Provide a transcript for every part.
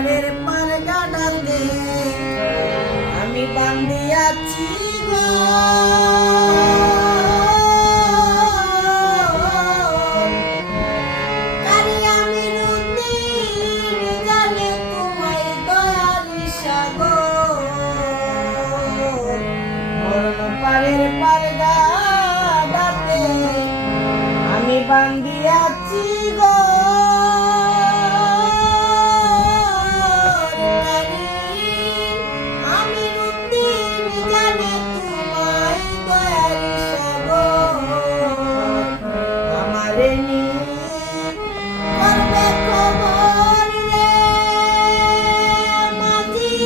পারের পারগানাতে আমি বান্ধিয়াছি গো। পারের পারগানাতে আমি বান্ধিয়াছি গো। আমি রুদ্দিন জানে তোমায় দয়ার সাগর আমারে নি করবে খবর রে মাঝি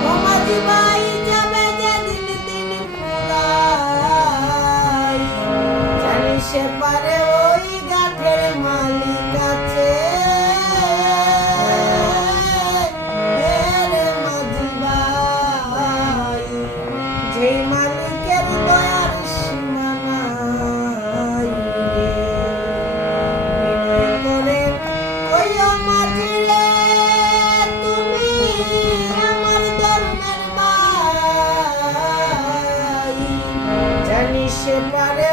ও মাঝি ভাই যাবে যেদিন দিন পুরাই জানি সে পারে ওই গাঠের মালিক আছে মাঝি ভাই যেই মালিকের দয়ার সীমা নাই করে ওইও মাঝি রে তুমি আমার ধর্মের ভাই জানি সে পারে